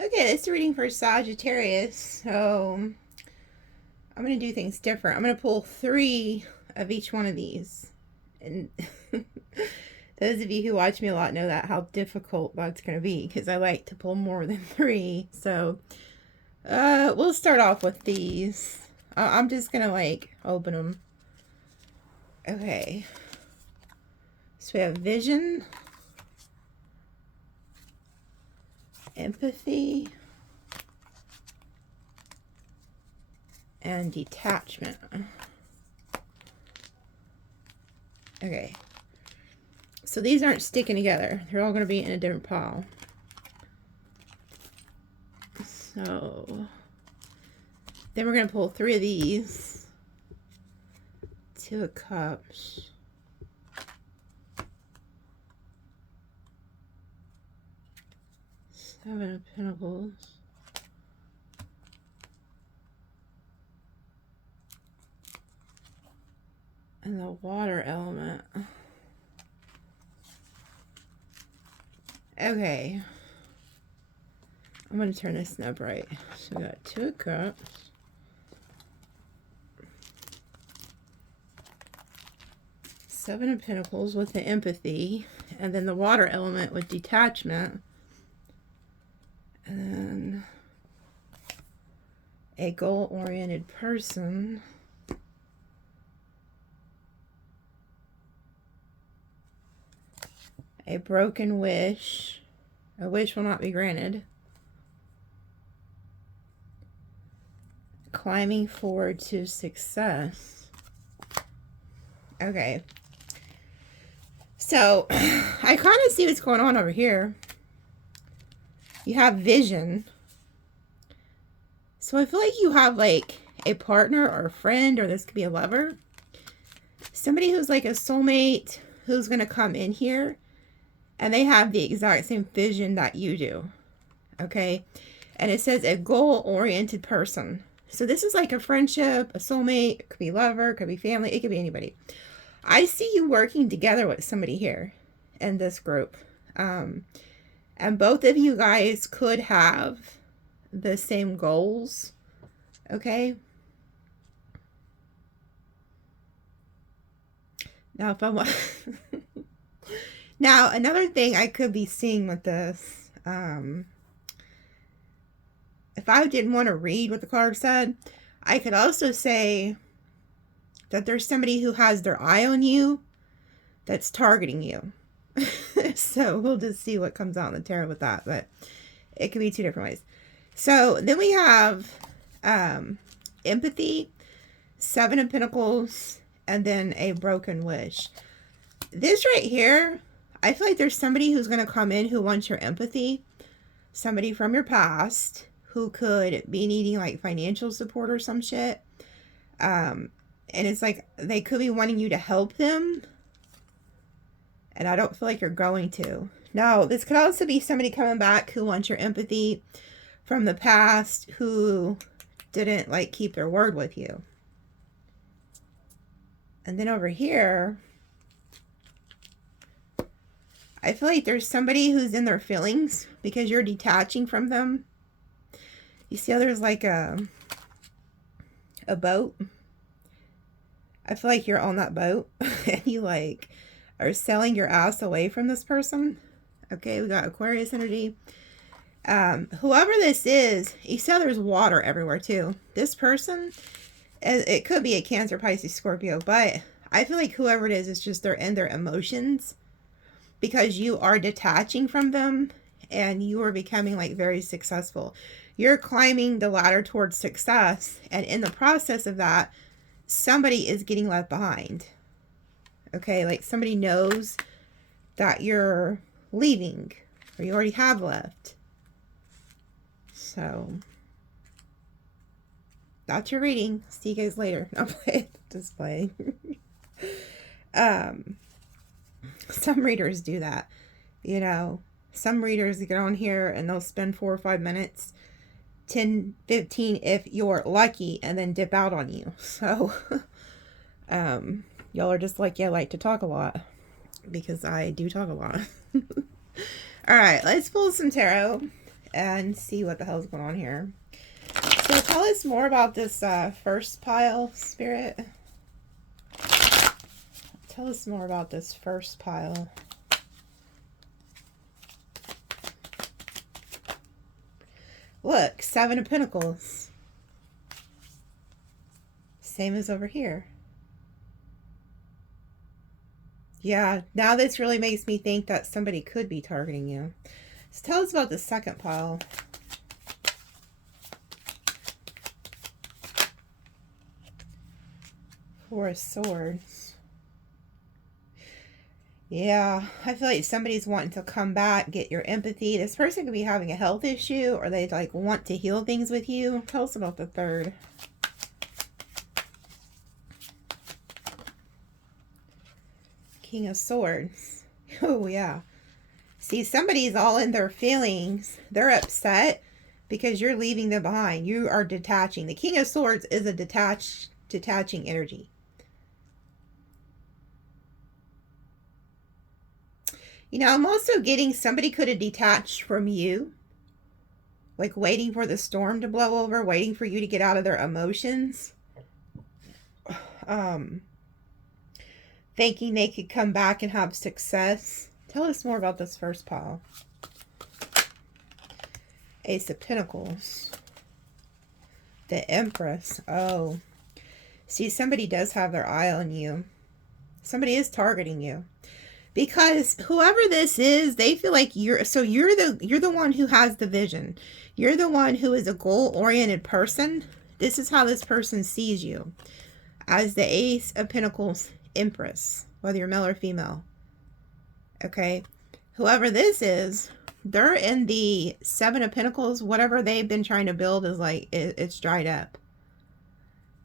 Okay, this is a reading for Sagittarius. So I'm going to do things different. I'm going to pull 3 of each one of these. And those of you who watch me a lot know that how difficult that's going to be because I like to pull more than 3. So we'll start off with these. I'm just going to like open them. Okay. So we have vision, empathy, and detachment. Okay. So these aren't sticking together. They're all going to be in a different pile. So then we're going to pull 3 of these. 2 of Cups. Seven of Pentacles. And the water element. Okay. I'm going to turn this up right. So we got 2 of Cups. Seven of Pentacles with the empathy. And then the water element with detachment. And then a goal-oriented person. A broken wish. A wish will not be granted. Climbing forward to success. Okay. So, I kind of see what's going on over here. You have vision. So I feel like you have like a partner or a friend, or this could be a lover. Somebody who's like a soulmate who's going to come in here and they have the exact same vision that you do. Okay. And it says a goal-oriented person. So this is like a friendship, a soulmate. It could be lover, it could be family, it could be anybody. I see you working together with somebody here in this group. And both of you guys could have the same goals. Okay. Now, if I want... Now, another thing I could be seeing with this, if I didn't want to read what the card said, I could also say that there's somebody who has their eye on you that's targeting you. So we'll just see what comes out in the tarot with that, but it could be 2 different ways. So then we have empathy, 7 of Pentacles, and then a broken wish. This right here, I feel like there's somebody who's going to come in who wants your empathy. Somebody from your past who could be needing like financial support or some shit. And it's like they could be wanting you to help them. And I don't feel like you're going to. No, this could also be somebody coming back who wants your empathy from the past who didn't like keep their word with you. And then over here, I feel like there's somebody who's in their feelings because you're detaching from them. You see how there's like a boat? I feel like you're on that boat and you like are selling your ass away from this person. Okay, we got Aquarius energy. Whoever this is, you see how there's water everywhere too. This person, it could be a Cancer, Pisces, Scorpio, but I feel like whoever it is just they're in their emotions because you are detaching from them and you are becoming like very successful. You're climbing the ladder towards success, and in the process of that, somebody is getting left behind. Okay, like somebody knows that you're leaving or you already have left. So that's your reading. See you guys later. I'll play display. Some readers do that. You know, some readers get on here and they'll spend 4 or 5 minutes, 10, 15 if you're lucky, and then dip out on you. So y'all are just like, yeah, I like to talk a lot because I do talk a lot. All right, let's pull some tarot. and see what the hell's going on here. So tell us more about this first pile, Spirit. Tell us more about this first pile. Look, 7 of Pentacles. Same as over here. Yeah, now this really makes me think that somebody could be targeting you. So tell us about the second pile. Four of Swords. Yeah, I feel like somebody's wanting to come back, get your empathy. This person could be having a health issue, or they like want to heal things with you. Tell us about the third. King of Swords. Oh, yeah. See, somebody's all in their feelings. They're upset because you're leaving them behind. You are detaching. The King of Swords is a detaching energy. You know, I'm also getting somebody could have detached from you. Like waiting for the storm to blow over, waiting for you to get out of their emotions. Thinking they could come back and have success. Tell us more about this first pile. Ace of Pentacles. The Empress. Oh. See, somebody does have their eye on you. Somebody is targeting you. Because whoever this is, they feel like you're the one who has the vision. You're the one who is a goal-oriented person. This is how this person sees you. As the Ace of Pentacles Empress, whether you're male or female. Okay? Whoever this is, they're in the Seven of Pentacles. Whatever they've been trying to build is like, it's dried up.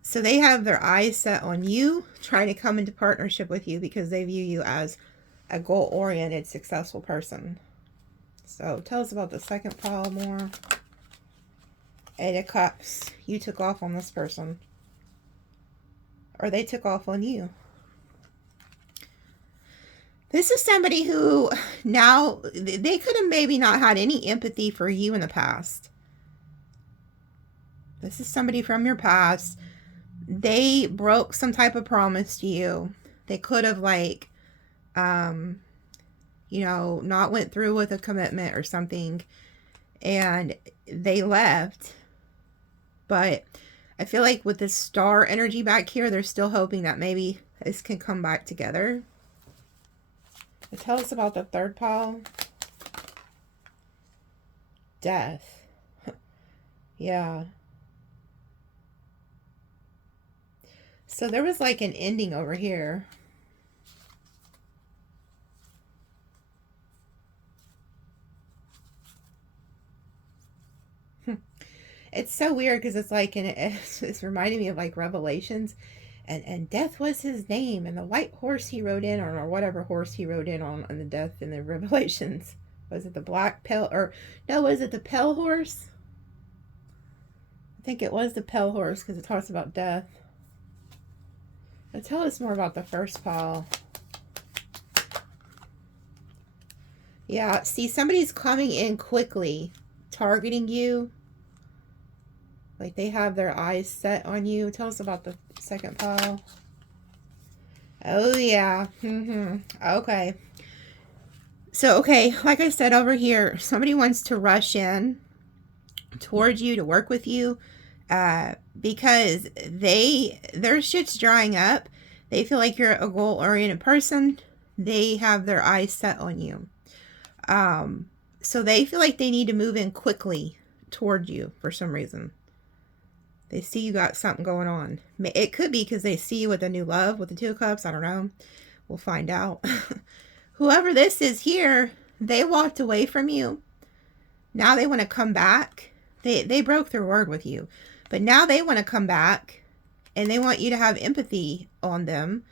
So they have their eyes set on you, trying to come into partnership with you because they view you as a goal-oriented, successful person. So tell us about the second pile more. Eight of Cups. You took off on this person. Or they took off on you. This is somebody who now, they could have maybe not had any empathy for you in the past. This is somebody from your past. They broke some type of promise to you. They could have like, you know, not went through with a commitment or something, and they left. But I feel like with this star energy back here, they're still hoping that maybe this can come back together. But tell us about the third pile. Death. Yeah. So there was like an ending over here. It's so weird because it's like, and it's reminding me of like Revelations, and death was his name, and the white horse he rode in on, or whatever horse he rode in on the death in the Revelations. Was it the black pale, or no, was it the pale horse? I think it was the pale horse because it talks about death. But tell us more about the first pile. Yeah, see, somebody's coming in quickly, targeting you. Like they have their eyes set on you. Tell us about the second pile. Oh, yeah. Okay. So, okay, like I said over here, somebody wants to rush in towards you to work with you because their shit's drying up. They feel like you're a goal-oriented person. They have their eyes set on you. So they feel like they need to move in quickly toward you for some reason. They see you got something going on. It could be because they see you with a new love, with the Two of Cups. I don't know. We'll find out. Whoever this is here, they walked away from you. Now they want to come back. They broke their word with you. But now they want to come back. And they want you to have empathy on them.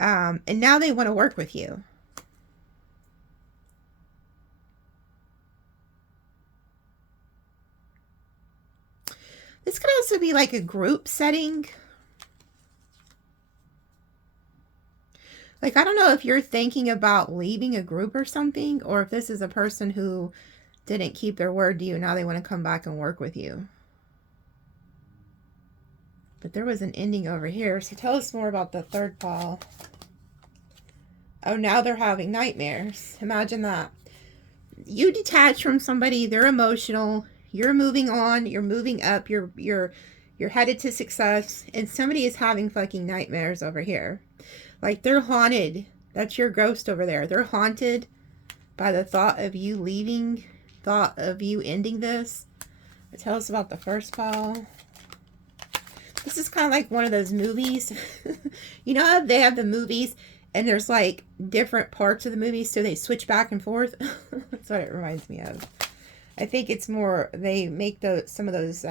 And now they want to work with you. This could also be like a group setting. Like, I don't know if you're thinking about leaving a group or something, or if this is a person who didn't keep their word to you. Now they want to come back and work with you. But there was an ending over here. So tell us more about the third pile. Oh, now they're having nightmares. Imagine that. You detach from somebody. They're emotional. You're moving on. You're moving up. You're headed to success. And somebody is having fucking nightmares over here. Like they're haunted. That's your ghost over there. They're haunted by the thought of you leaving. Thought of you ending this. Tell us about the first pile. This is kind of like one of those movies. You know how they have the movies and there's like different parts of the movie, so they switch back and forth? That's what it reminds me of. I think it's more, they make some of those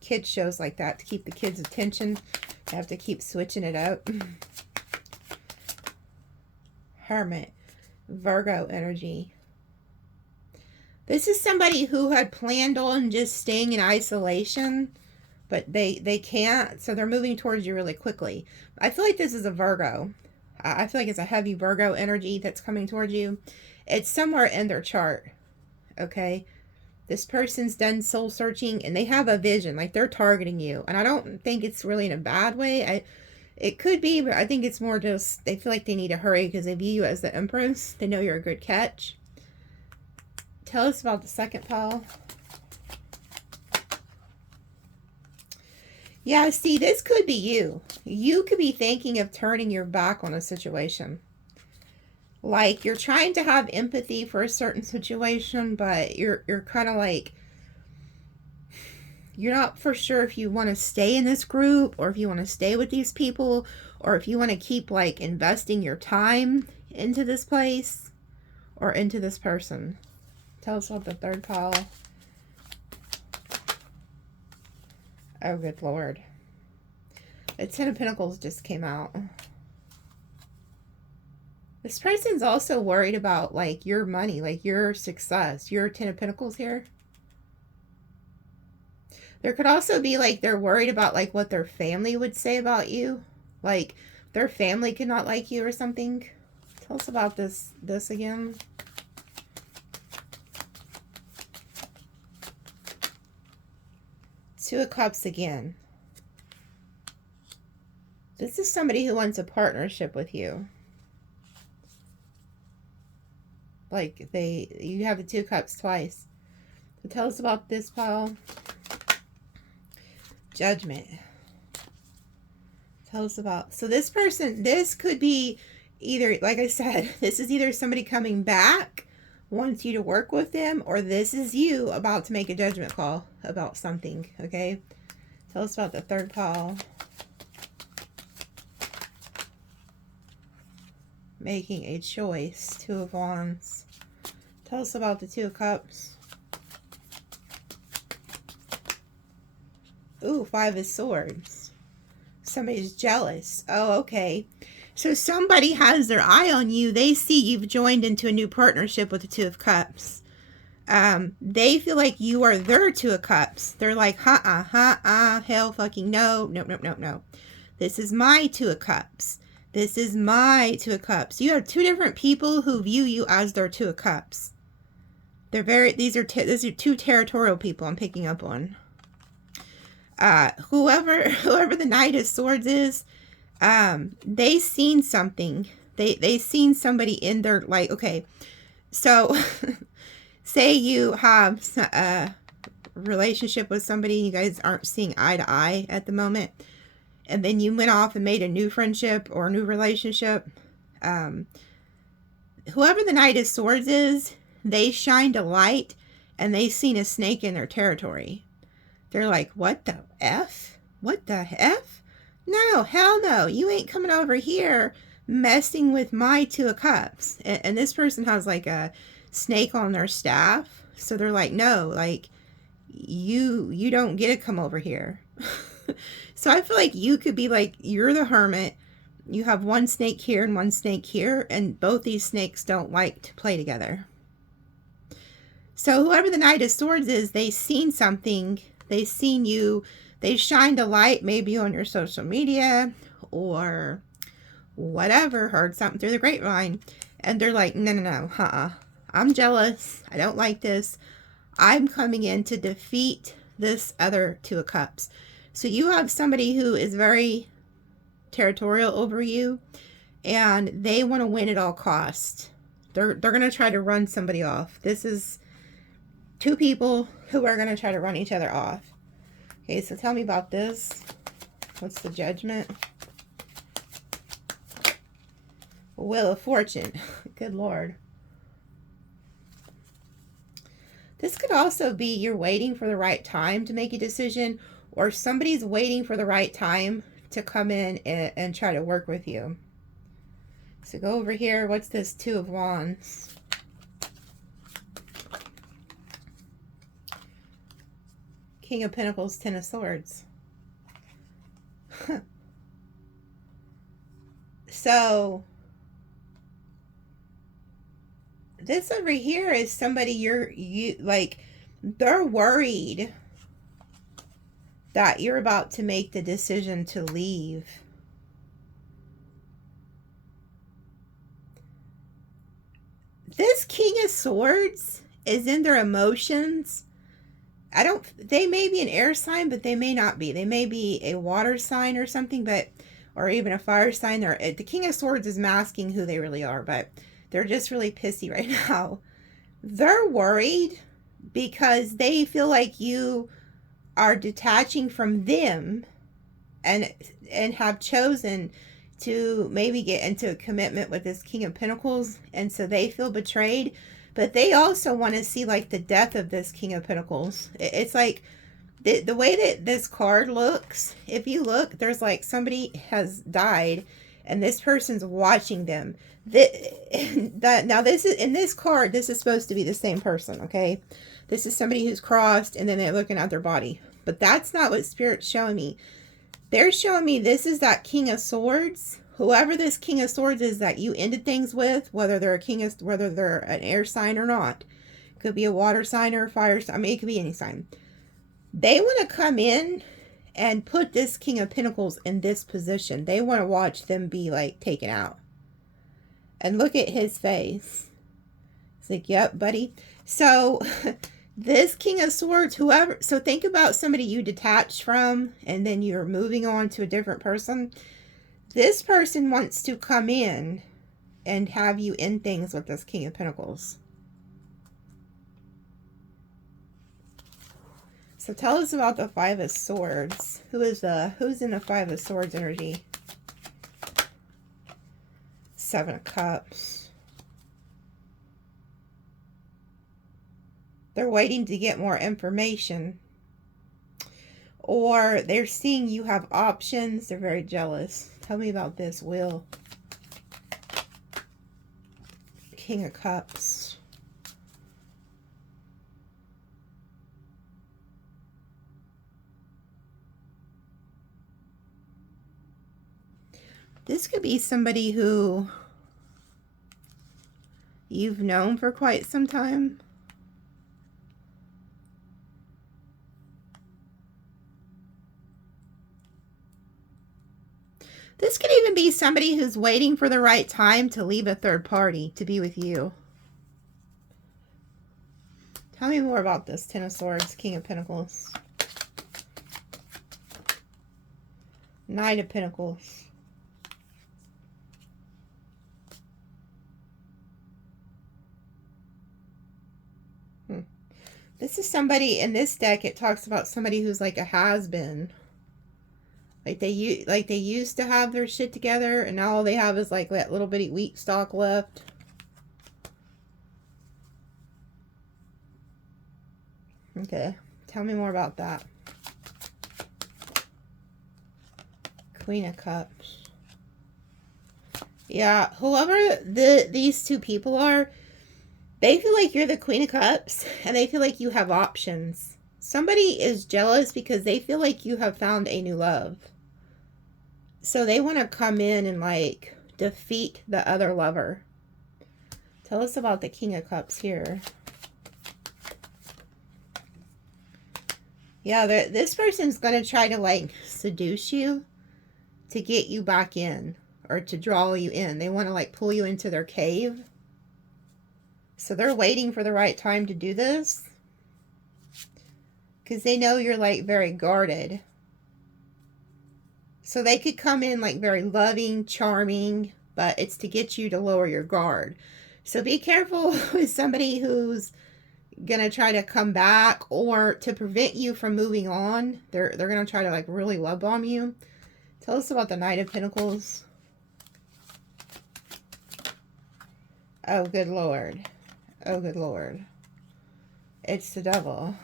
kids shows like that to keep the kids' attention. They have to keep switching it up. Hermit. Virgo energy. This is somebody who had planned on just staying in isolation, but they can't, so they're moving towards you really quickly. I feel like this is a Virgo. I feel like it's a heavy Virgo energy that's coming towards you. It's somewhere in their chart, okay? This person's done soul searching, and they have a vision, like they're targeting you. And I don't think it's really in a bad way. It could be, but I think it's more just they feel like they need to hurry because they view you as the Empress. They know you're a good catch. Tell us about the second pile. Yeah, see, this could be you. You could be thinking of turning your back on a situation. Like, you're trying to have empathy for a certain situation, but you're kind of like, you're not for sure if you want to stay in this group, or if you want to stay with these people, or if you want to keep, like, investing your time into this place, or into this person. Tell us about the third pile. Oh, good Lord. The Ten of Pentacles just came out. This person's also worried about, like, your money, like, your success. Your Ten of Pentacles here. There could also be, like, they're worried about, like, what their family would say about you. Like, their family could not like you or something. Tell us about this again. Two of Cups again. This is somebody who wants a partnership with you. Like, you have the Two Cups twice. So tell us about this pile. Judgment. Tell us about, so this person, this could be either, like I said, this is either somebody coming back, wants you to work with them, or this is you about to make a judgment call about something, okay? Tell us about the third pile. Making a choice. Two of Wands. Tell us about the Two of Cups. Ooh, Five of Swords. Somebody's jealous. Oh, okay. So somebody has their eye on you. They see you've joined into a new partnership with the Two of Cups. They feel like you are their Two of Cups. They're like, hell fucking no. No. This is my Two of Cups. This is my Two of Cups. You have two different people who view you as their Two of Cups. These are two territorial people I'm picking up on. Whoever the Knight of Swords is, they seen something. They seen somebody in their, like, okay, so say you have a relationship with somebody and you guys aren't seeing eye to eye at the moment, and then you went off and made a new friendship or a new relationship. Whoever the Knight of Swords is, they shined a light and they seen a snake in their territory. They're like, what the F? What the F? No, hell no. You ain't coming over here messing with my Two of Cups. And this person has like a snake on their staff. So they're like, no, like, you don't get to come over here. So I feel like you could be like, you're the Hermit. You have one snake here and one snake here. And both these snakes don't like to play together. So whoever the Knight of Swords is, they seen something. They seen you. They shined a light maybe on your social media or whatever. Heard something through the grapevine. And they're like, no. I'm jealous. I don't like this. I'm coming in to defeat this other Two of Cups. So you have somebody who is very territorial over you, and they want to win at all costs. They're going to try to run somebody off. This is two people who are going to try to run each other off. Okay, so tell me about this. What's the Judgment? Wheel of Fortune. Good Lord. This could also be you're waiting for the right time to make a decision, or somebody's waiting for the right time to come in and try to work with you. So go over here. What's this Two of Wands? King of Pentacles, Ten of Swords. So this over here is somebody they're worried that you're about to make the decision to leave. This King of Swords is in their emotions. They may be an air sign, but they may not be. They may be a water sign or something, or even a fire sign. The King of Swords is masking who they really are, but they're just really pissy right now. They're worried because they feel like you are detaching from them and have chosen to maybe get into a commitment with this King of Pentacles, and so they feel betrayed. But they also want to see like the death of this King of Pentacles. It's like the way that this card looks, if you look, there's like somebody has died and this person's watching them. Now this is, in this card, this is supposed to be the same person, okay? This is somebody who's crossed and then they're looking at their body. But that's not what Spirit's showing me. They're showing me this is that King of Swords. Whoever this King of Swords is that you ended things with, whether they're whether they're an air sign or not. It could be a water sign or a fire sign. I mean, it could be any sign. They want to come in and put this King of Pentacles in this position. They want to watch them be like taken out. And look at his face. It's like, yep, buddy. So this King of Swords, so think about somebody you detached from and then you're moving on to a different person. This person wants to come in and have you end things with this King of Pentacles. So tell us about the Five of Swords. Who's in the Five of Swords energy? Seven of Cups. They're waiting to get more information. Or they're seeing you have options. They're very jealous. Tell me about this, Will. King of Cups. This could be somebody who you've known for quite some time. This could even be somebody who's waiting for the right time to leave a third party to be with you. Tell me more about this Ten of Swords, King of Pentacles. Knight of Pentacles. This is somebody, in this deck, it talks about somebody who's like a has-been. Like they used to have their shit together, and now all they have is like that little bitty wheat stalk left. Okay, tell me more about that. Queen of Cups. Yeah, whoever these two people are, they feel like you're the Queen of Cups, and they feel like you have options. Somebody is jealous because they feel like you have found a new love. So they want to come in and like defeat the other lover. Tell us about the King of Cups here. Yeah, this person's going to try to like seduce you to get you back in or to draw you in. They want to like pull you into their cave. So they're waiting for the right time to do this. Because they know you're like very guarded. So they could come in like very loving, charming, but it's to get you to lower your guard. So be careful with somebody who's going to try to come back or to prevent you from moving on. They're going to try to like really love bomb you. Tell us about the Knight of Pentacles. Oh, good Lord. Oh, good Lord. It's the devil.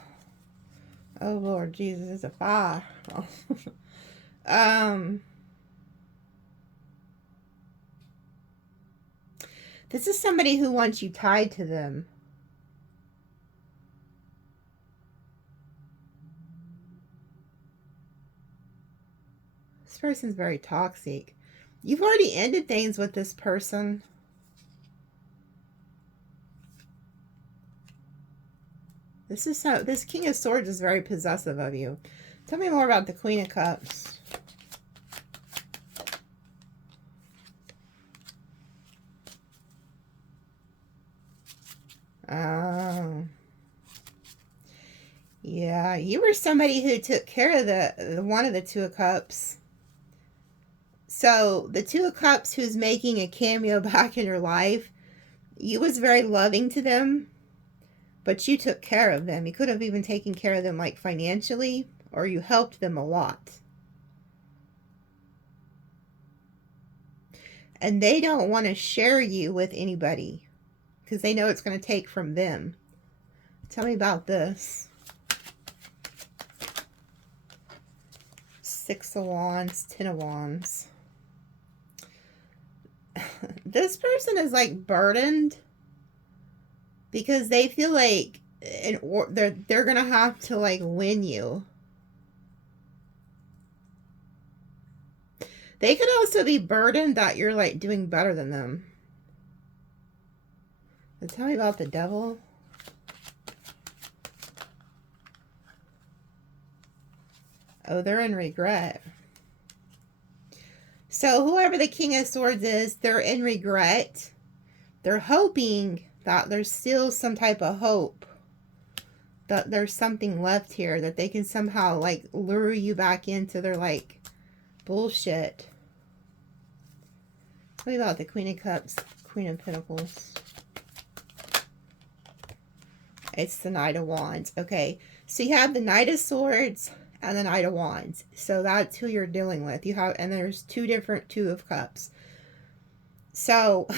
Oh, Lord Jesus, it's a fire. This is somebody who wants you tied to them. This person's very toxic. You've already ended things with this person. This King of Swords is very possessive of you. Tell me more about the Queen of Cups. Oh. Yeah, you were somebody who took care of the one of the Two of Cups. So the Two of Cups who's making a cameo back in your life, you was very loving to them, but you took care of them. You could have even taken care of them like financially, or you helped them a lot. And they don't want to share you with anybody because they know it's going to take from them. Tell me about this. Six of Wands, Ten of Wands. This person is like burdened because they feel like they're going to have to like win you. They could also be burdened that you're like doing better than them. But tell me about the devil. Oh, they're in regret. So whoever the King of Swords is, they're in regret. They're hoping that there's still some type of hope. That there's something left here. That they can somehow like lure you back into their like bullshit. Tell me about the Queen of Cups, Queen of Pentacles. It's the Knight of Wands. Okay, so you have the Knight of Swords and the Knight of Wands. So that's who you're dealing with. You have, and there's two different Two of Cups. So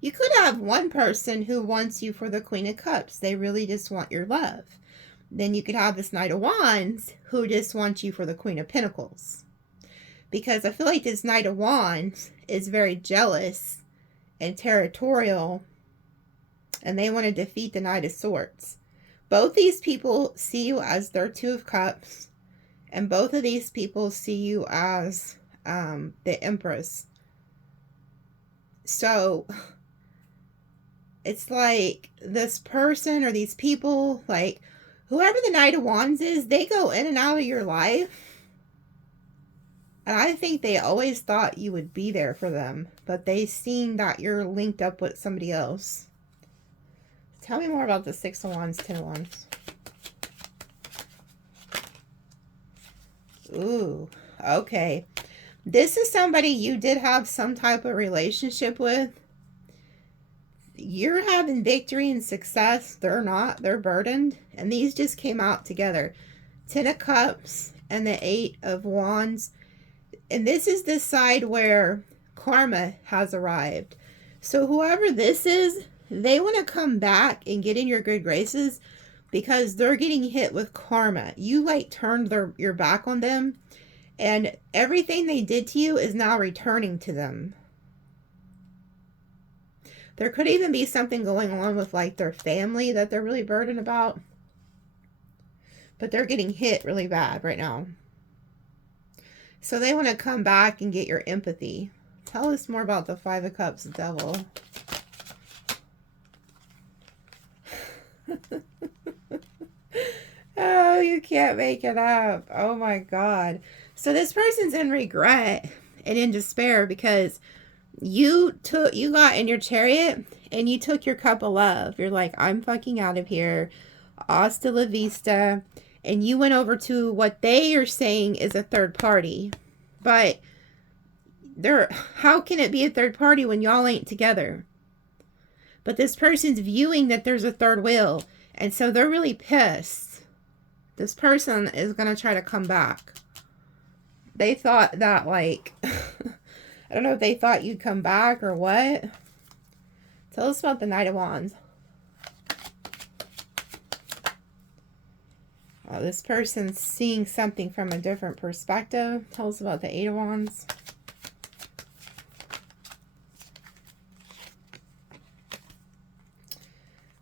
you could have one person who wants you for the Queen of Cups. They really just want your love. Then you could have this Knight of Wands who just wants you for the Queen of Pentacles. Because I feel like this Knight of Wands is very jealous and territorial. And they want to defeat the Knight of Swords. Both these people see you as their Two of Cups. And both of these people see you as the Empress. So it's like this person or these people, like whoever the Knight of Wands is, they go in and out of your life. And I think they always thought you would be there for them. But they seen that you're linked up with somebody else. Tell me more about the Six of Wands, Ten of Wands. Ooh, okay. This is somebody you did have some type of relationship with. You're having victory and success. They're not. They're burdened. And these just came out together. Ten of Cups and the Eight of Wands. And this is the side where karma has arrived. So whoever this is, they want to come back and get in your good graces because they're getting hit with karma. You like turned your back on them, and everything they did to you is now returning to them. There could even be something going on with like their family that they're really burdened about. But they're getting hit really bad right now. So they want to come back and get your empathy. Tell us more about the Five of Cups, the devil. Oh, you can't make it up. Oh my God. So this person's in regret and in despair because you got in your chariot and you took your cup of love. You're like, I'm fucking out of here. Hasta la vista. And you went over to what they are saying is a third party. But how can it be a third party when y'all ain't together? But this person's viewing that there's a third wheel. And so they're really pissed. This person is going to try to come back. They thought that, like, I don't know if they thought you'd come back or what. Tell us about the Knight of Wands. Oh, this person's seeing something from a different perspective. Tell us about the Eight of Wands.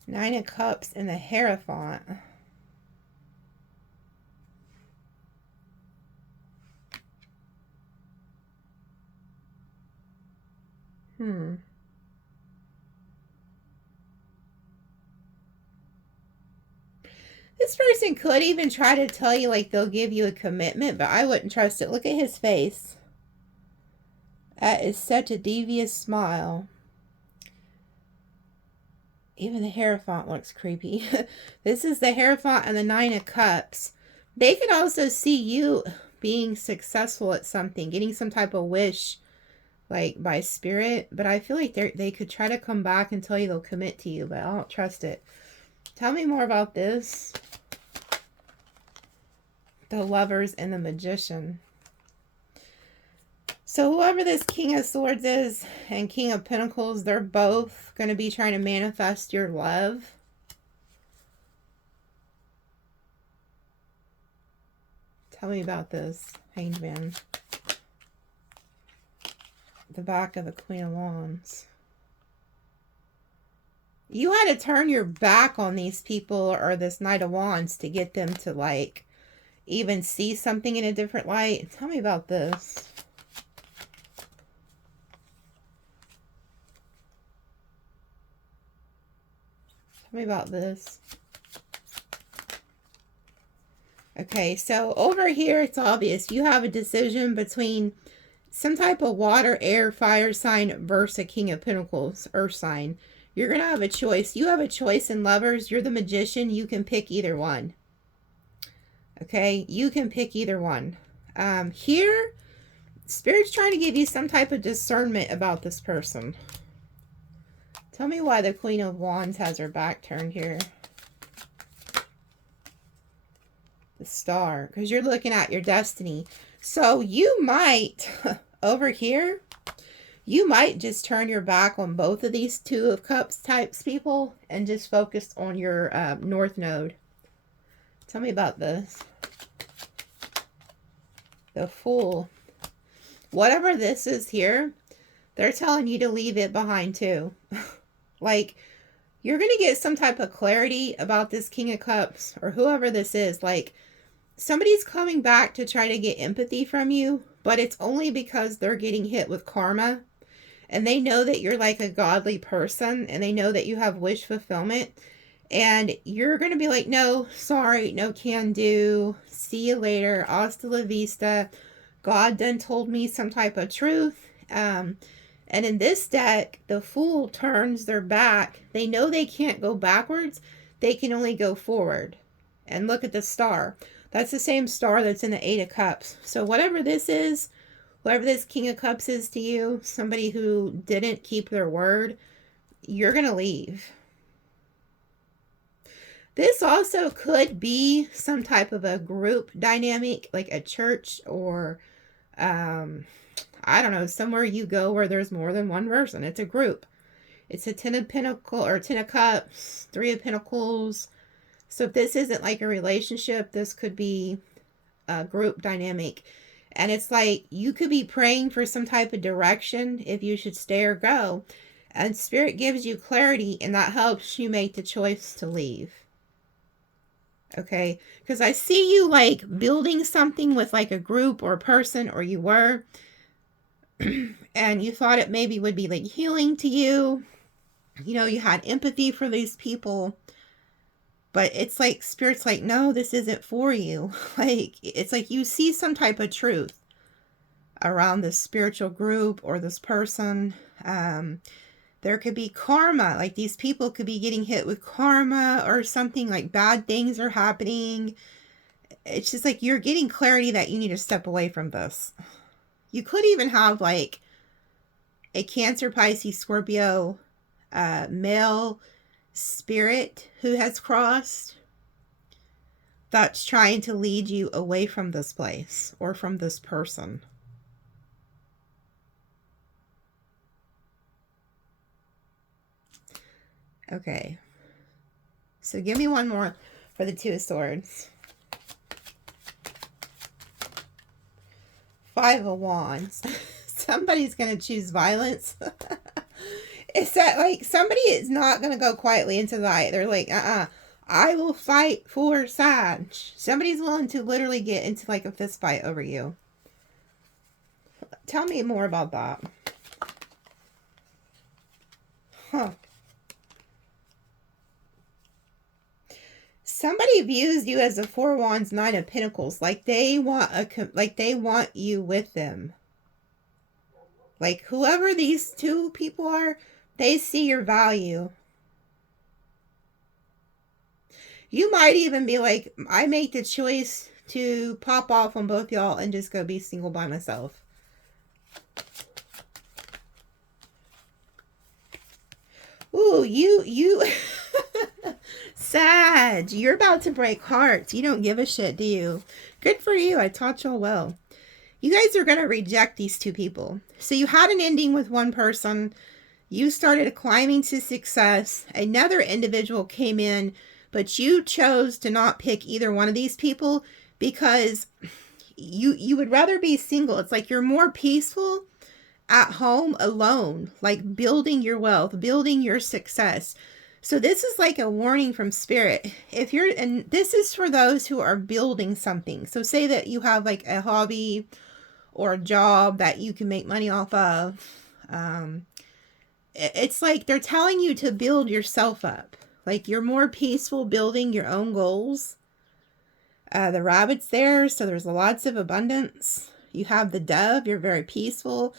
Nine of Cups and the Hierophant. This person could even try to tell you, like, they'll give you a commitment, but I wouldn't trust it. Look at his face. That is such a devious smile. Even the Hierophant looks creepy. This is the Hierophant and the Nine of Cups. They could also see you being successful at something, getting some type of wish, like, by spirit. But I feel like they could try to come back and tell you they'll commit to you, but I don't trust it. Tell me more about this. The Lovers and the Magician. So whoever this King of Swords is and King of Pentacles, they're both going to be trying to manifest your love. Tell me about this, Hanged Man. The back of the Queen of Wands. You had to turn your back on these people or this Knight of Wands to get them to, like, even see something in a different light. Tell me about this. Tell me about this. Okay, so over here, it's obvious. You have a decision between some type of water, air, fire sign versus a King of Pentacles, earth sign. You're going to have a choice. You have a choice in Lovers. You're the Magician. You can pick either one. Okay, you can pick either one. Here, Spirit's trying to give you some type of discernment about this person. Tell me why the Queen of Wands has her back turned here. The Star, because you're looking at your destiny. So you might, over here, you might just turn your back on both of these Two of Cups types people and just focus on your North Node. Tell me about this. The Fool. Whatever this is here, they're telling you to leave it behind too. Like, you're going to get some type of clarity about this King of Cups or whoever this is. Like, somebody's coming back to try to get empathy from you, but it's only because they're getting hit with karma. And they know that you're like a godly person and they know that you have wish fulfillment. And you're going to be like, no, sorry, no can do. See you later. Hasta la vista. God done told me some type of truth. And in this deck, the Fool turns their back. They know they can't go backwards. They can only go forward. And look at the Star. That's the same star that's in the Eight of Cups. So whatever this is, whoever this King of Cups is to you, somebody who didn't keep their word, you're going to leave. This also could be some type of a group dynamic, like a church or, I don't know, somewhere you go where there's more than one person. It's a group. It's a Ten of Pentacles or Ten of Cups, Three of Pentacles. So if this isn't like a relationship, this could be a group dynamic. And it's like you could be praying for some type of direction if you should stay or go. And Spirit gives you clarity and that helps you make the choice to leave. Okay, because I see you like building something with like a group or a person, or you were, and you thought it maybe would be like healing to you. You know, you had empathy for these people, but it's like Spirit's like, no, this isn't for you. Like, it's like you see some type of truth around this spiritual group or this person. There could be karma, like these people could be getting hit with karma or something, like bad things are happening. It's just like you're getting clarity that you need to step away from this. You could even have like a Cancer, Pisces, Scorpio male spirit who has crossed that's trying to lead you away from this place or from this person. Okay. So give me one more for the Two of Swords. Five of Wands. Somebody's going to choose violence. It's that like somebody is not going to go quietly into the light. They're like, I will fight for Sag. Somebody's willing to literally get into like a fist fight over you. Tell me more about that. Huh. Somebody views you as a Four of Wands, Nine of Pentacles. Like they want you with them. Like whoever these two people are, they see your value. You might even be like, I make the choice to pop off on both y'all and just go be single by myself. Ooh, you Sag, you're about to break hearts. You don't give a shit, do you? Good for you. I taught y'all well. You guys are going to reject these two people. So you had an ending with one person. You started climbing to success. Another individual came in, but you chose to not pick either one of these people because you would rather be single. It's like you're more peaceful at home alone, like building your wealth, building your success. So this is like a warning from Spirit. And this is for those who are building something. So say that you have like a hobby or a job that you can make money off of. It's like they're telling you to build yourself up. Like you're more peaceful building your own goals. The rabbit's there, so there's lots of abundance. You have the dove, you're very peaceful.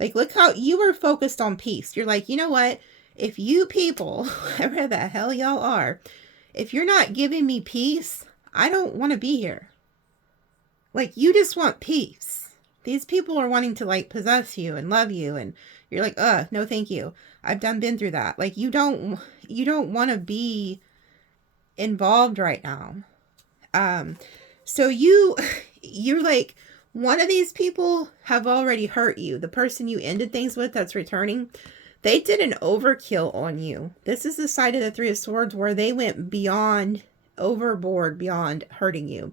Like look how you were focused on peace. You're like, you know what? If you people, whoever the hell y'all are, if you're not giving me peace, I don't want to be here. Like you just want peace. These people are wanting to like possess you and love you, and you're like, no thank you. I've been through that. Like you don't want to be involved right now. So you're like, one of these people have already hurt you. The person you ended things with that's returning, they did an overkill on you. This is the side of the Three of Swords where they went beyond, overboard, beyond hurting you.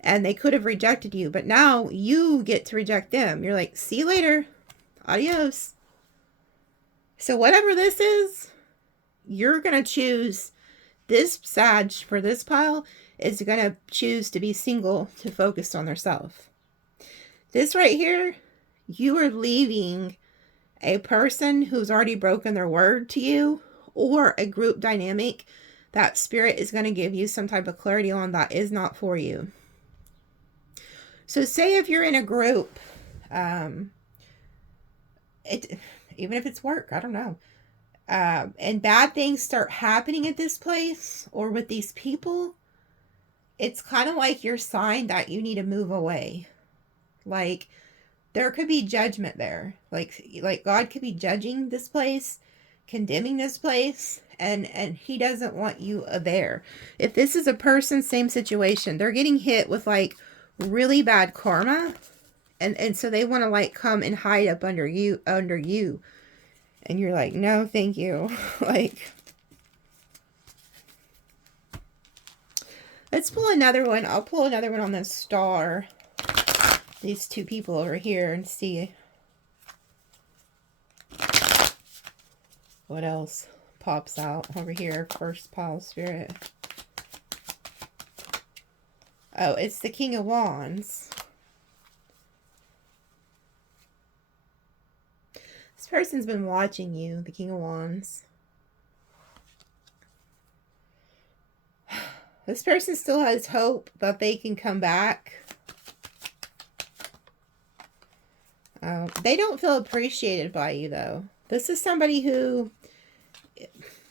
And they could have rejected you, but now you get to reject them. You're like, see you later. Adios. So whatever this is, you're going to choose this Sag for this pile is going to choose to be single to focus on themselves. This right here, you are leaving a person who's already broken their word to you, or a group dynamic that Spirit is going to give you some type of clarity on that is not for you. So say if you're in a group, even if it's work, I don't know, and bad things start happening at this place or with these people, it's kind of like your sign that you need to move away. Like there could be judgment there. Like God could be judging this place, condemning this place, and he doesn't want you there. If this is a person, same situation, they're getting hit with like really bad karma, and so they want to like come and hide up under you, and you're like, no thank you. Like, let's pull another one. I'll pull another one on the star, these two people over here, and see what else pops out over here. First pile, Spirit. Oh, it's the King of Wands. This person's been watching you, the King of Wands. This person still has hope that they can come back. They don't feel appreciated by you, though. This is somebody who,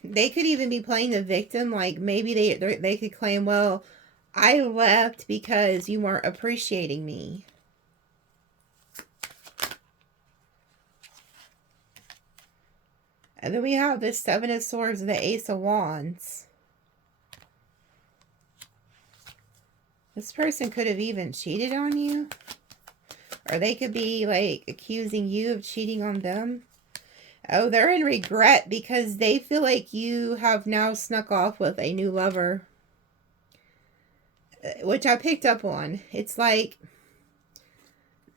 they could even be playing the victim. Like maybe they could claim, well, I left because you weren't appreciating me. And then we have the Seven of Swords and the Ace of Wands. This person could have even cheated on you. Or they could be like accusing you of cheating on them. Oh, they're in regret because they feel like you have now snuck off with a new lover. Which I picked up on. It's like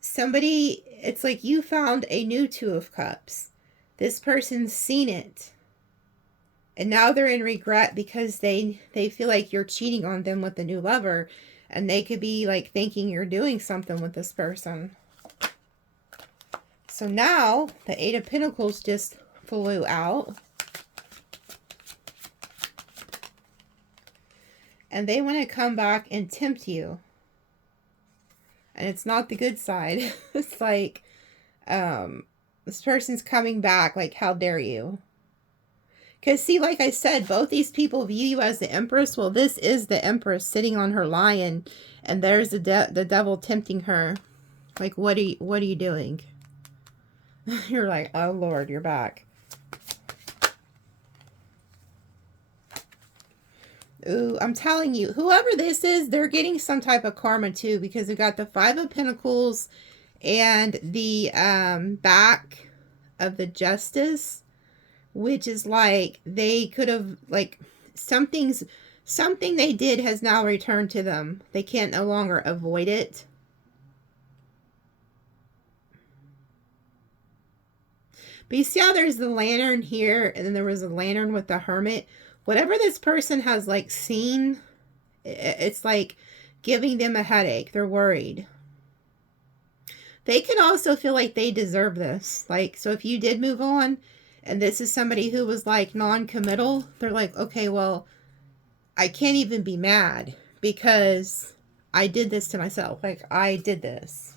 somebody, it's like you found a new Two of Cups. This person's seen it. And now they're in regret because they feel like you're cheating on them with the new lover. And they could be like thinking you're doing something with this person. So now the Eight of Pentacles just flew out. And they want to come back and tempt you. And it's not the good side. It's like, this person's coming back, like, how dare you? Because, see, like I said, both these people view you as the Empress. Well, this is the Empress sitting on her lion, and there's the devil tempting her. Like, what are you doing? You're like, oh, Lord, you're back. Ooh, I'm telling you, whoever this is, they're getting some type of karma, too, because we got the Five of Pentacles and the back of the Justice, which is like they could have, like, something they did has now returned to them. They can't no longer avoid it. But you see how there's the Lantern here, and then there was a Lantern with the Hermit. Whatever this person has, like, seen, it's like giving them a headache. They're worried. They can also feel like they deserve this. Like, so if you did move on, and this is somebody who was, like, non-committal, they're like, okay, well, I can't even be mad because I did this to myself. Like, I did this.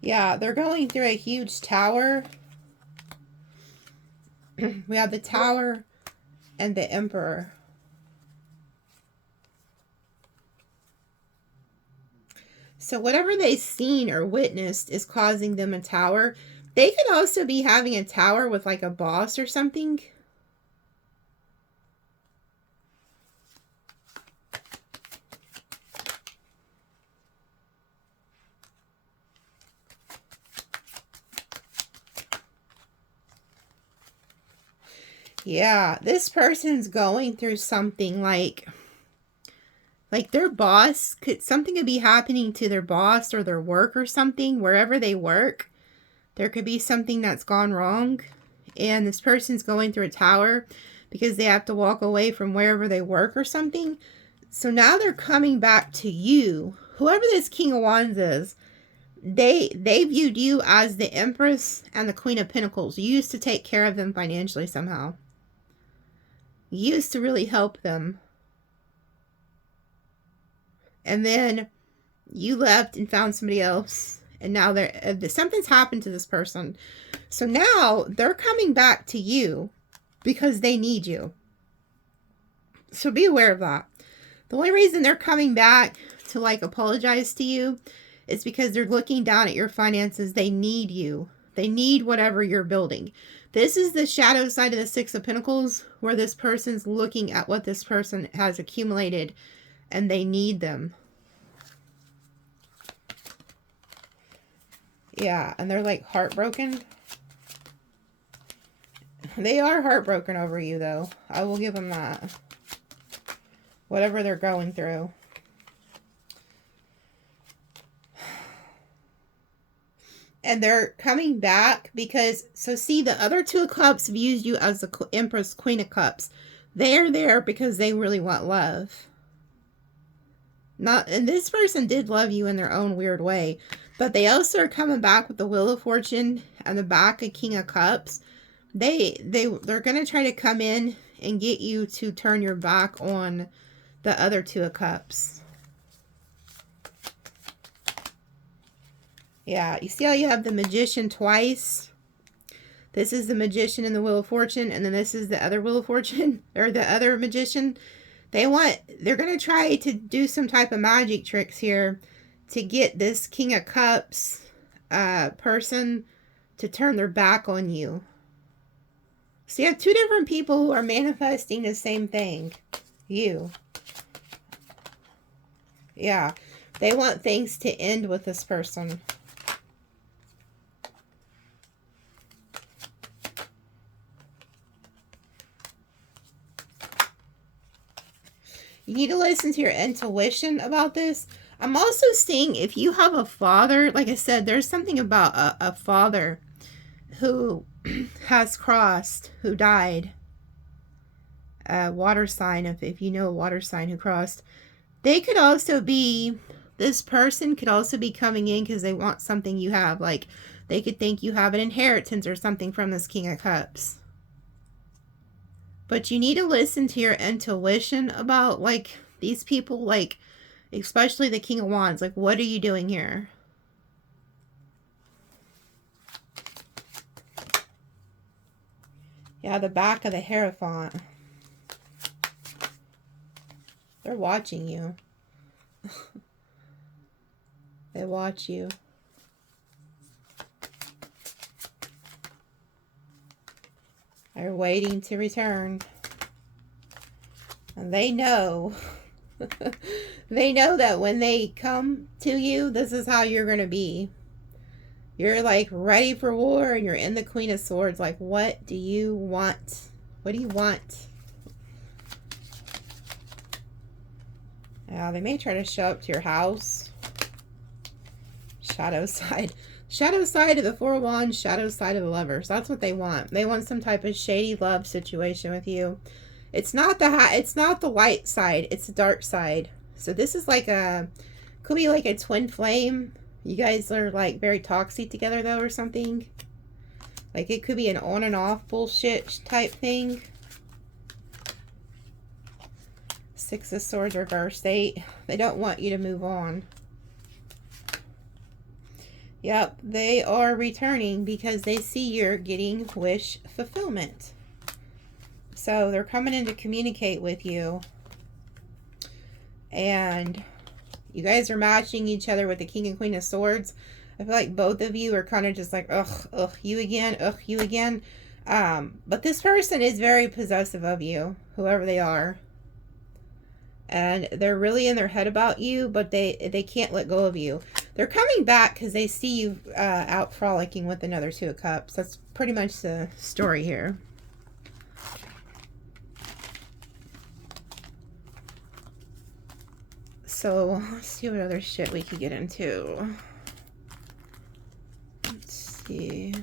Yeah, they're going through a huge tower. We have the Tower and the Emperor. So whatever they've seen or witnessed is causing them a tower. They could also be having a tower with like a boss or something. Yeah, this person's going through something like their boss something could be happening to their boss or their work or something. Wherever they work, there could be something that's gone wrong. And this person's going through a tower because they have to walk away from wherever they work or something. So now they're coming back to you. Whoever this King of Wands is, they viewed you as the Empress and the Queen of Pentacles. You used to take care of them financially somehow. You used to really help them. And then you left and found somebody else. And now something's happened to this person. So now they're coming back to you because they need you. So be aware of that. The only reason they're coming back to like apologize to you is because they're looking down at your finances. They need you. They need whatever you're building. This is the shadow side of the Six of Pentacles, where this person's looking at what this person has accumulated and they need them. Yeah, and they're like heartbroken. They are heartbroken over you, though. I will give them that. Whatever they're going through. And they're coming back because, so see, the other Two of Cups views you as the Empress, Queen of Cups. They're there because they really want love. And this person did love you in their own weird way. But they also are coming back with the Wheel of Fortune and the back of King of Cups. They're going to try to come in and get you to turn your back on the other Two of Cups. Yeah, you see how you have the Magician twice? This is the Magician in the Wheel of Fortune, and then this is the other Wheel of Fortune, or the other Magician. They're going to try to do some type of magic tricks here to get this King of Cups person to turn their back on you. So you have two different people who are manifesting the same thing. You. Yeah. They want things to end with this person. You need to listen to your intuition about this. I'm also seeing if you have a father, like I said, there's something about a father who has crossed, who died. A water sign, if you know a water sign who crossed. They could also be, this person could also be coming in because they want something you have. Like, they could think you have an inheritance or something from this King of Cups. But you need to listen to your intuition about, like, these people, like, especially the King of Wands. Like, what are you doing here? Yeah, the back of the Hierophant. They're watching you. They watch you. They're waiting to return. And they know. They know that when they come to you, this is how you're going to be. You're like ready for war and you're in the Queen of Swords. Like, what do you want? What do you want? Yeah, they may try to show up to your house. Shadow side. Shadow side of the Four of Wands, shadow side of the Lovers. That's what they want. They want some type of shady love situation with you. It's not the light side, it's the dark side. So this is like could be like a twin flame. You guys are like very toxic together though or something. Like it could be an on and off bullshit type thing. Six of Swords reversed. They don't want you to move on. Yep, they are returning because they see you're getting wish fulfillment. So they're coming in to communicate with you. And you guys are matching each other with the King and Queen of Swords. I feel like both of you are kind of just like, ugh, you again, ugh, you again. But this person is very possessive of you, whoever they are. And they're really in their head about you, but they can't let go of you. They're coming back because they see you out frolicking with another Two of Cups. That's pretty much the story here. So, let's see what other shit we could get into. Let's see.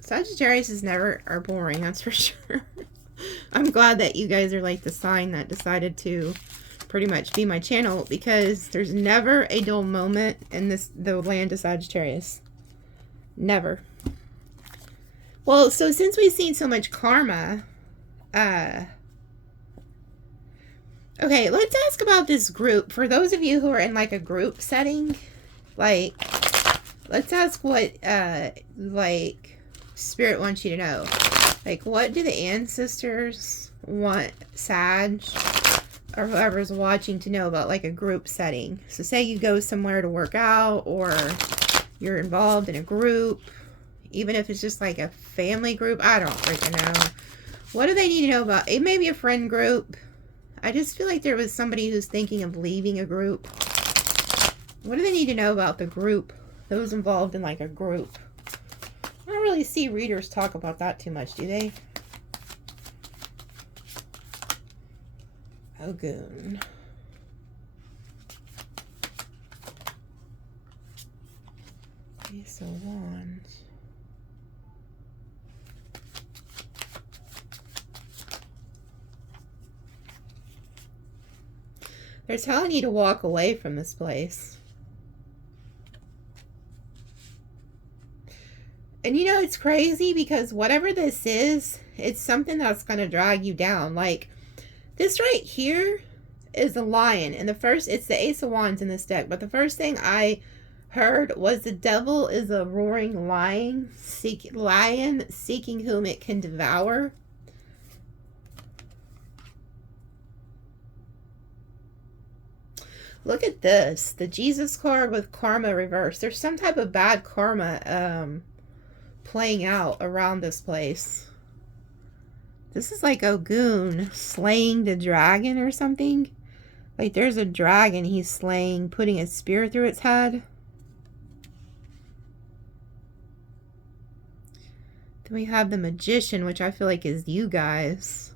Sagittarius are boring, that's for sure. I'm glad that you guys are like the sign that decided to pretty much be my channel, because there's never a dull moment in the land of Sagittarius. Never. Well, so since we've seen so much karma, okay, let's ask about this group. For those of you who are in like a group setting, like, let's ask what, like, Spirit wants you to know. Like, what do the ancestors want Sag or whoever's watching to know about, like, a group setting? So say you go somewhere to work out, or you're involved in a group, even if it's just like a family group. I don't freaking know. What do they need to know about? It may be a friend group. I just feel like there was somebody who's thinking of leaving a group. What do they need to know about the group? Those involved in like a group. I don't really see readers talk about that too much, do they? Ogun. Ace of Wands. They're telling you to walk away from this place. And you know, it's crazy because whatever this is, it's something that's going to drag you down. Like, this right here, is a lion. And the first, it's the Ace of Wands in this deck. But the first thing I heard was the devil is a roaring lion, seeking whom it can devour. Look at this. The Jesus card with karma reversed. There's some type of bad karma playing out around this place. This is like Ogun slaying the dragon or something. Like there's a dragon he's slaying, putting a spear through its head. Then we have the magician, which I feel like is you guys.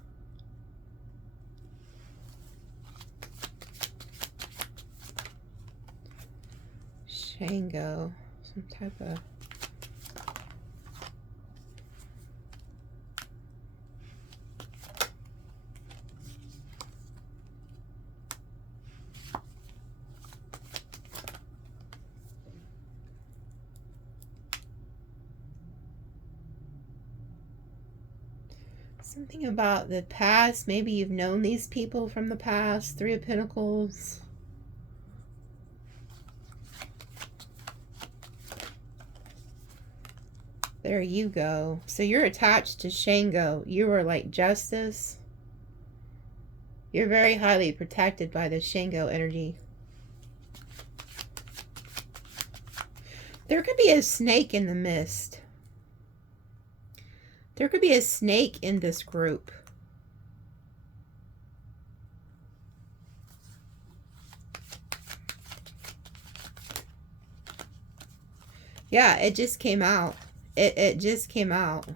Shango, some type of... Something about the past. Maybe you've known these people from the past. Three of Pentacles. There you go. So you're attached to Shango. You are like justice. You're very highly protected by the Shango energy. There could be a snake in the mist. There could be a snake in this group. Yeah, it just came out. It just came out.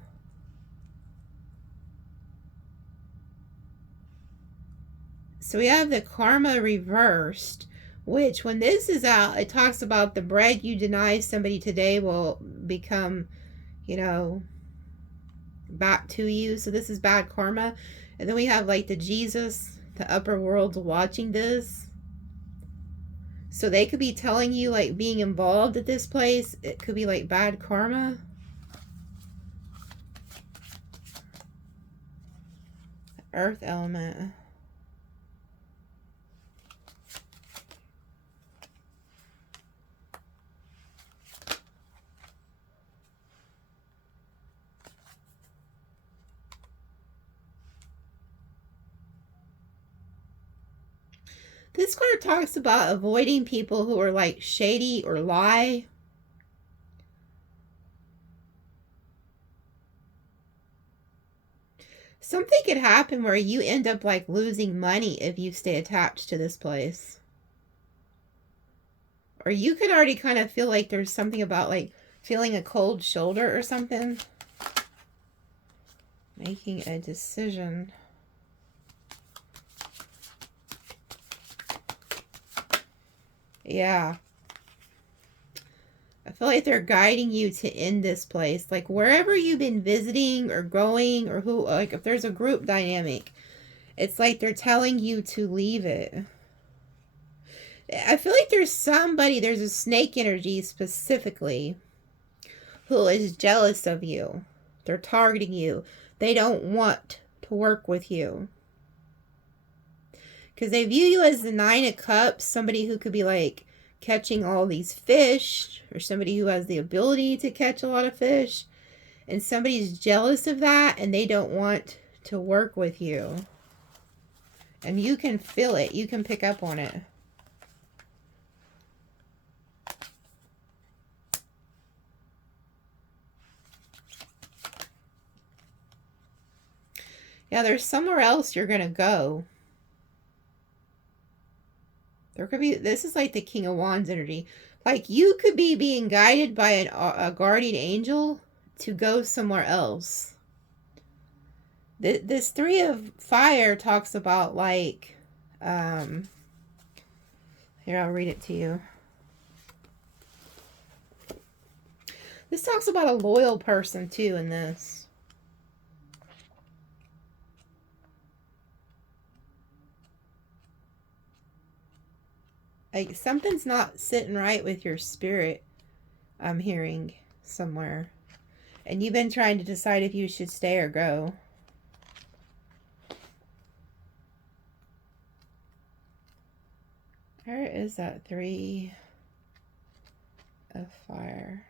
So we have the karma reversed, which when this is out, it talks about the bread you deny somebody today will become, you know, back to you. So this is bad karma. And then we have like the Jesus, the upper world watching this. So they could be telling you like being involved at this place. It could be like bad karma. Earth element. This card talks about avoiding people who are like shady or lie. Something could happen where you end up like losing money if you stay attached to this place. Or you could already kind of feel like there's something about like feeling a cold shoulder or something. Making a decision. Yeah. I feel like they're guiding you to end this place. Like wherever you've been visiting or going or who, like if there's a group dynamic, it's like they're telling you to leave it. I feel like there's somebody, there's a snake energy specifically who is jealous of you. They're targeting you. They don't want to work with you. Because they view you as the Nine of Cups, somebody who could be like catching all these fish, or somebody who has the ability to catch a lot of fish, and somebody's jealous of that and they don't want to work with you. And you can feel it. You can pick up on it. Yeah, there's somewhere else you're going to go. There could be, this is like the King of Wands energy. Like you could be being guided by a guardian angel to go somewhere else. This Three of Fire talks about like, here, I'll read it to you. This talks about a loyal person too in this. Like something's not sitting right with your spirit, I'm hearing somewhere. And you've been trying to decide if you should stay or go. is that? 3 of fire.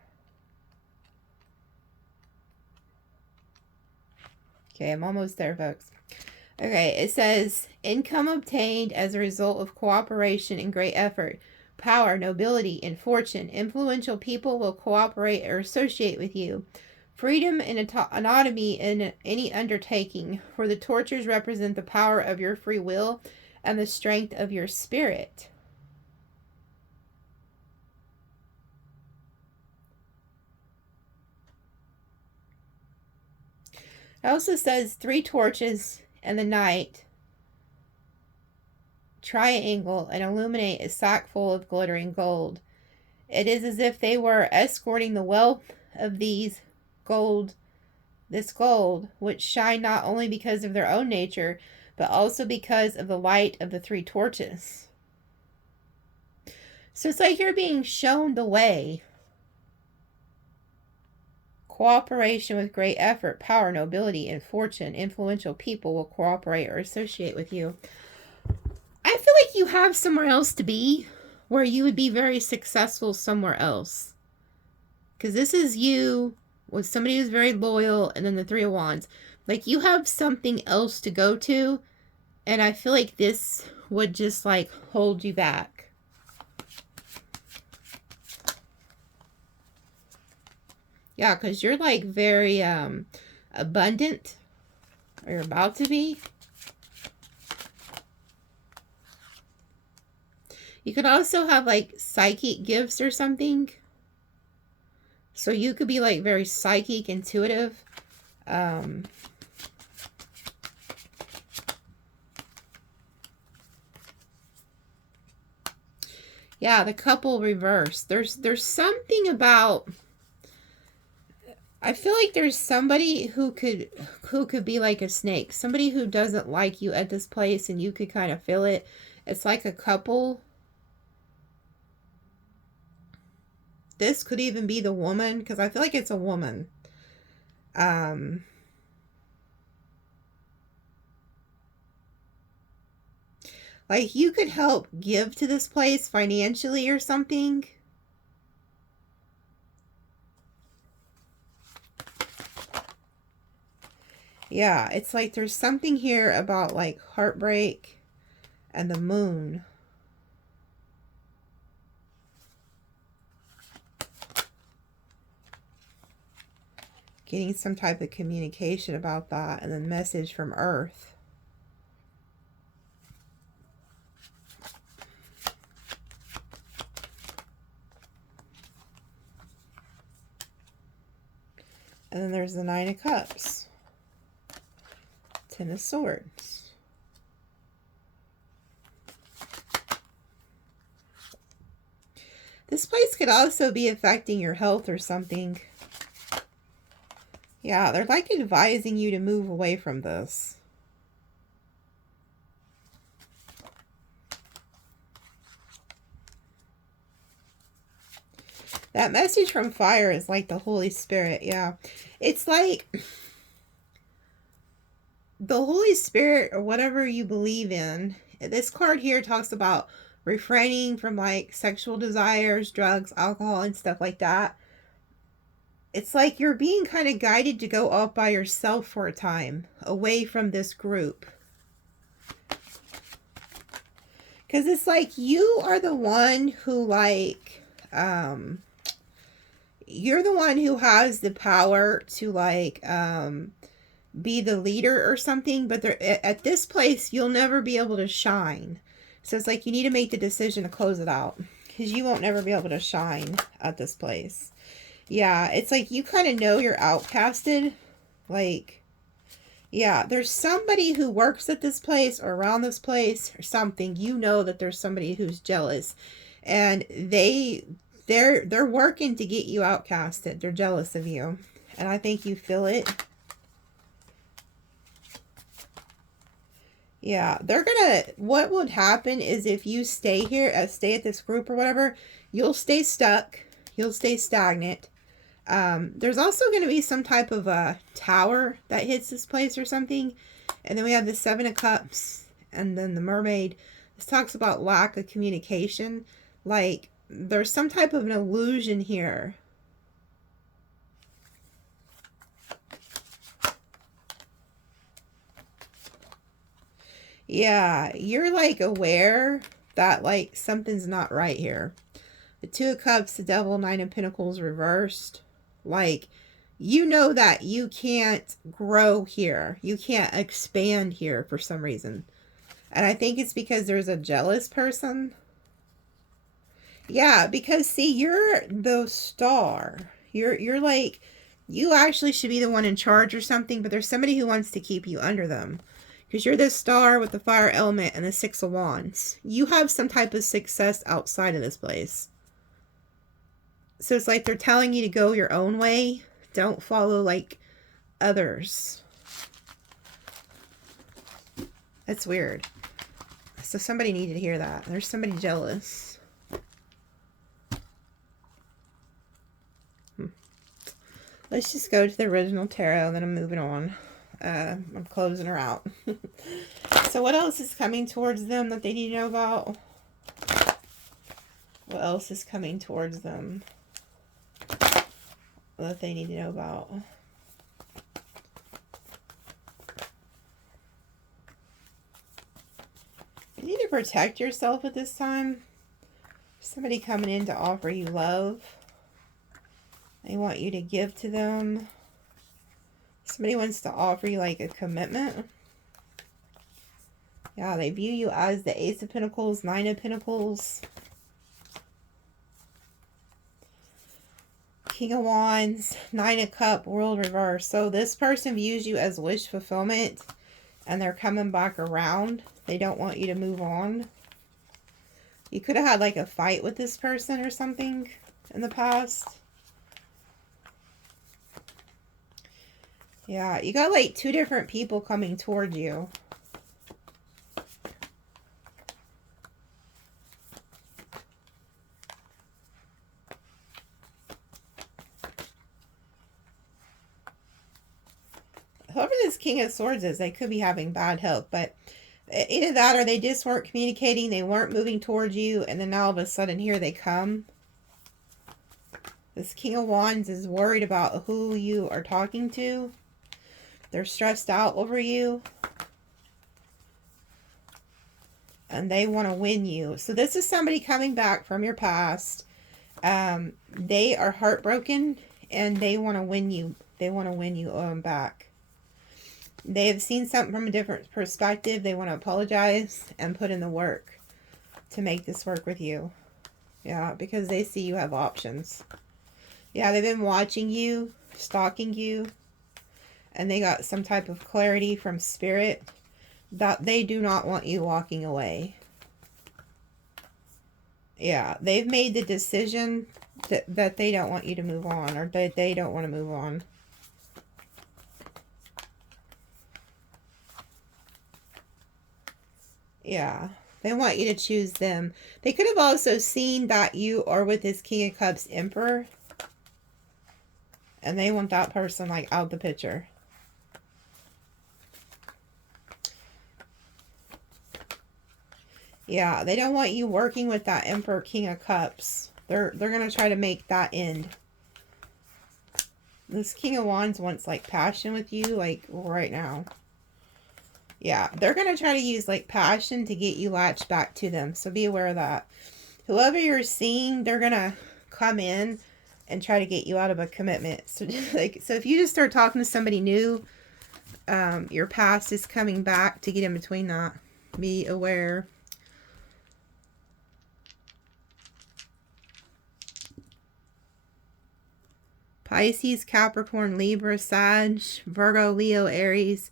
Okay, I'm almost there, folks. Okay, it says, income obtained as a result of cooperation and great effort. Power, nobility, and fortune. Influential people will cooperate or associate with you. Freedom and autonomy in any undertaking, for the tortures represent the power of your free will and the strength of your spirit. It also says 3 torches in the night triangle and illuminate a sack full of glittering gold. It is as if they were escorting the wealth of this gold, which shine not only because of their own nature, but also because of the light of the 3 torches. So it's like you're being shown the way. Cooperation with great effort, power, nobility, and fortune. Influential people will cooperate or associate with you. I feel like you have somewhere else to be, where you would be very successful somewhere else. Because this is you with somebody who's very loyal, and then the 3 of Wands. Like, you have something else to go to, and I feel like this would just, like, hold you back. Yeah, because you're, like, very abundant, or you're about to be. You could also have, like, psychic gifts or something. So you could be, like, very psychic, intuitive. Yeah, the couple reverse. There's something about... I feel like there's somebody who could be like a snake. Somebody who doesn't like you at this place, and you could kind of feel it. It's like a couple. This could even be the woman, because I feel like it's a woman. Like, you could help give to this place financially or something. Yeah, it's like there's something here about, like, heartbreak and the moon. Getting some type of communication about that, and then message from Earth. And then there's the 9 of Cups. 10 of Swords. This place could also be affecting your health or something. Yeah, they're like advising you to move away from this. That message from fire is like the Holy Spirit. Yeah. It's like the Holy Spirit, or whatever you believe in. This card here talks about refraining from, like, sexual desires, drugs, alcohol, and stuff like that. It's like you're being kind of guided to go off by yourself for a time, away from this group. Because it's like you are the one who, like, you're the one who has the power to, like, be the leader or something. But at this place, you'll never be able to shine. So it's like you need to make the decision to close it out, because you won't never be able to shine at this place. Yeah, it's like you kind of know you're outcasted. Like, yeah, there's somebody who works at this place or around this place or something. You know that there's somebody who's jealous, and they're working to get you outcasted. They're jealous of you, and I think you feel it. Yeah, they're gonna... What would happen is if you stay here, stay at this group or whatever, you'll stay stuck. You'll stay stagnant. There's also going to be some type of a tower that hits this place or something. And then we have the 7 of Cups, and then the Mermaid. This talks about lack of communication. Like, there's some type of an illusion here. Yeah, you're like aware that like something's not right here. The Two of Cups, the Devil, Nine of Pentacles reversed. Like, you know that you can't grow here. You can't expand here for some reason. And I think it's because there's a jealous person. Yeah, because see, you're the star. You're like, you actually should be the one in charge or something, but there's somebody who wants to keep you under them. Because you're the star with the fire element and the Six of Wands. You have some type of success outside of this place. So it's like they're telling you to go your own way. Don't follow like others. That's weird. So somebody needed to hear that. There's somebody jealous. Let's just go to the original tarot, then I'm moving on. I'm closing her out. So what else is coming towards them that they need to know about? What else is coming towards them that they need to know about? You need to protect yourself at this time. Somebody coming in to offer you love. They want you to give to them. Somebody wants to offer you like a commitment. Yeah, they view you as the Ace of Pentacles, Nine of Pentacles, King of Wands, Nine of Cups, World Reverse. So this person views you as wish fulfillment and they're coming back around. They don't want you to move on. You could have had like a fight with this person or something in the past. Yeah, you got like two different people coming toward you. Whoever this King of Swords is, they could be having bad health, but either that or they just weren't communicating, they weren't moving towards you, and then all of a sudden here they come. This King of Wands is worried about who you are talking to. They're stressed out over you. And they want to win you. So this is somebody coming back from your past. They are heartbroken and they want to win you. They want to win you back. They have seen something from a different perspective. They want to apologize and put in the work to make this work with you. Yeah, because they see you have options. Yeah, they've been watching you, stalking you, and they got some type of clarity from spirit that they do not want you walking away. Yeah, they've made the decision that they don't want you to move on, or that they don't want to move on. Yeah, they want you to choose them. They could have also seen that you are with this King of Cups Emperor, and they want that person like out the picture. Yeah, they don't want you working with that Emperor King of Cups. They're going to try to make that end. This King of Wands wants like passion with you like right now. Yeah, they're going to try to use like passion to get you latched back to them. So be aware of that. Whoever you're seeing, they're going to come in and try to get you out of a commitment. So so if you just start talking to somebody new, your past is coming back to get in between that. Be aware. Pisces, Capricorn, Libra, Sag, Virgo, Leo, Aries,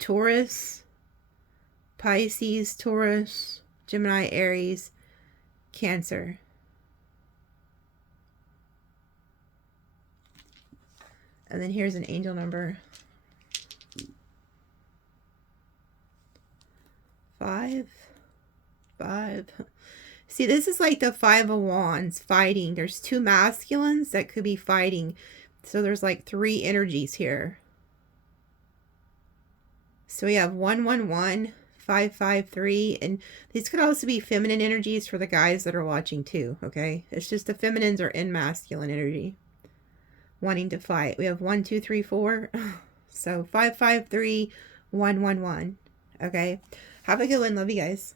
Taurus, Pisces, Taurus, Gemini, Aries, Cancer. And then here's an angel number. 5. See, this is like the Five of Wands fighting. There's two masculines that could be fighting. So there's like 3 energies here. So we have 111 553. And these could also be feminine energies for the guys that are watching too, okay? It's just the feminines are in masculine energy, wanting to fight. We have 1, 2, 3, 4. So 553, 111. Okay? Have a good one. Love you guys.